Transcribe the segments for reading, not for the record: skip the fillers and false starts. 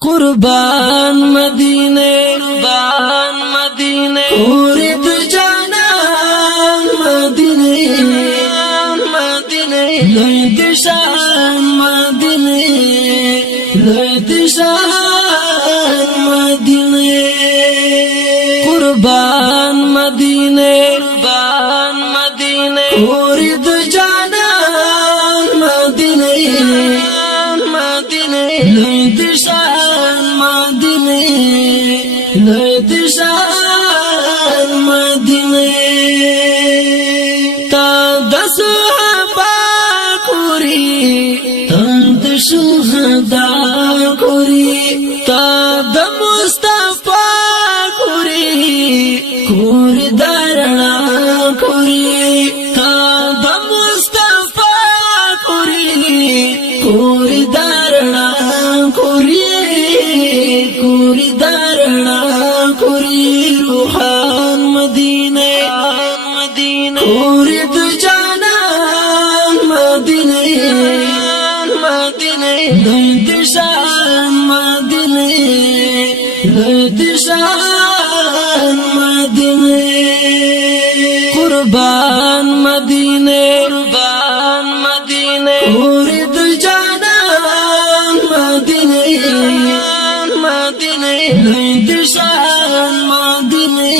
قربان مدینه قربان مدینه اورد جانان مدینه مدینه لید شان مدینه لید شان مدینه قربان مدینه قربان مدینه اورد جانان مدینه مدینه لید شان مدینه لید شان مدینه تا د صحابه کوری تا د شهدا کوری تا د مصطفی کوری کوری درنا کوری تا د مصطفی کوری کوری درنا کوری کوری درنا کوری روحان مدینه مدینه کوری د جانان مدینه مدینه لید شان مدینه لید شان مدینه قربان مدینه قربان مدینه کوری د جانان مدینه مدینه لید شان مدینه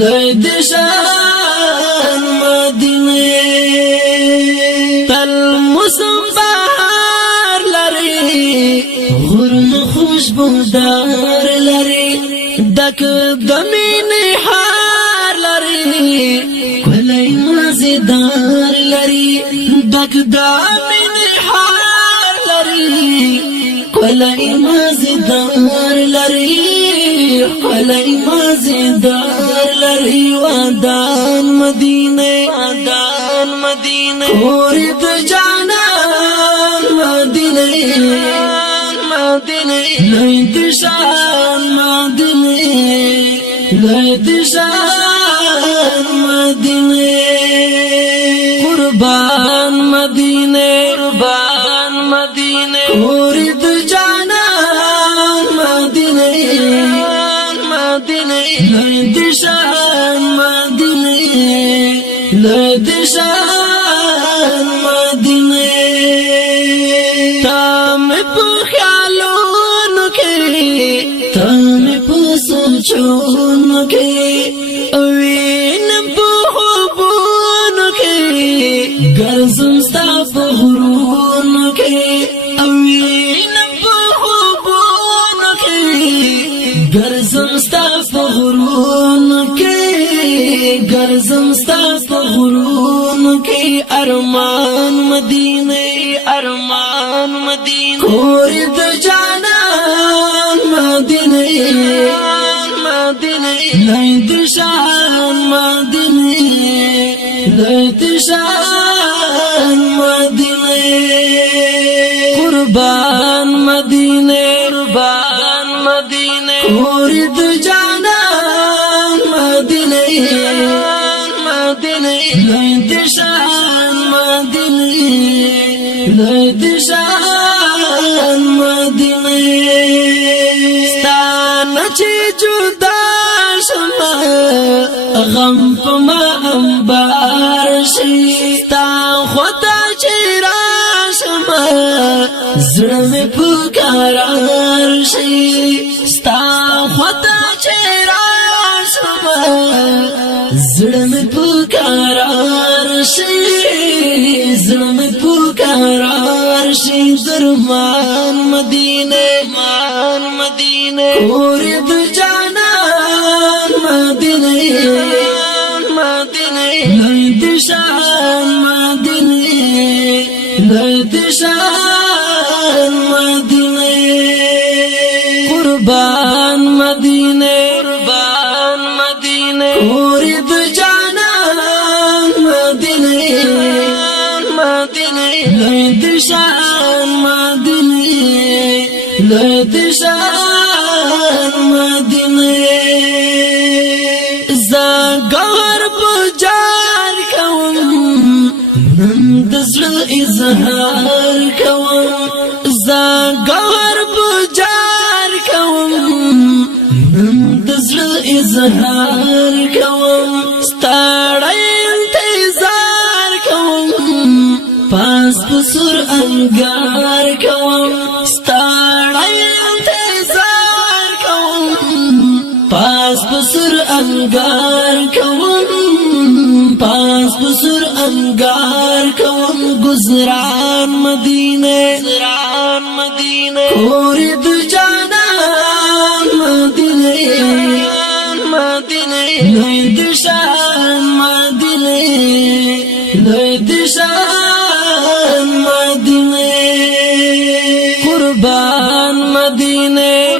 لید شان مدینه تل موسم بهار لري غرم خوشبودار لري دک دمین حار لري کلی مزیدار لري دک دمین حار لري کلی مزیدار لري کلی مزیدار لري ودان مدینه ودان مدینه اورد جانان مدینه مدینه لید شان مدینه لید شان مدینه قربان مدینه قربان مدینه اورد جانان مدینه مدینه لید شان مدینه لید شان مدینه تام په خیالونو کې تام په سوچونو کې وینم په خوبونو کې ګرځم ستا په غرونو کې وینم په خوبونو کې ګرځم ستا په غرونو کې ګرځم ستا په غرونو کې ارمان مدینه ارمان مدینه کوری د جانان مدینه مدینه لید شان مدینه لید شان مدینه قربان مدینه قربان مدینه کوری د جانان مدینه مدینه لید شان مدینه لید شان مدینه ستانه چې جدا شمه غم په ما انبار شي ستا خدا چې راشمه زړه مې پکارار شي ستا خدا چې راشمه زړه مې پکارار شي زړه مې پکارار شي درمان مدینه مان مدینه کوری د جانان مدینه مدینه لید شان مدینه لید شان مدینه قربان مدینه قربان مدینه کوری د جانان مدینه مدینه لید شان مدینه لید شان مدینه زګر بجار کوم نن دزړه اظهار کوم زګر بجار اظهار کوم ستړی انتظار کوم پاس پسر انگار کوم ستړی انتظار کوم پاس پسر انگار کوم پاس بسر انگار کوم گزران مدینه کوری دو جانان مدینه لوی دشان مدینه لوی دشان مدینه قربان مدینه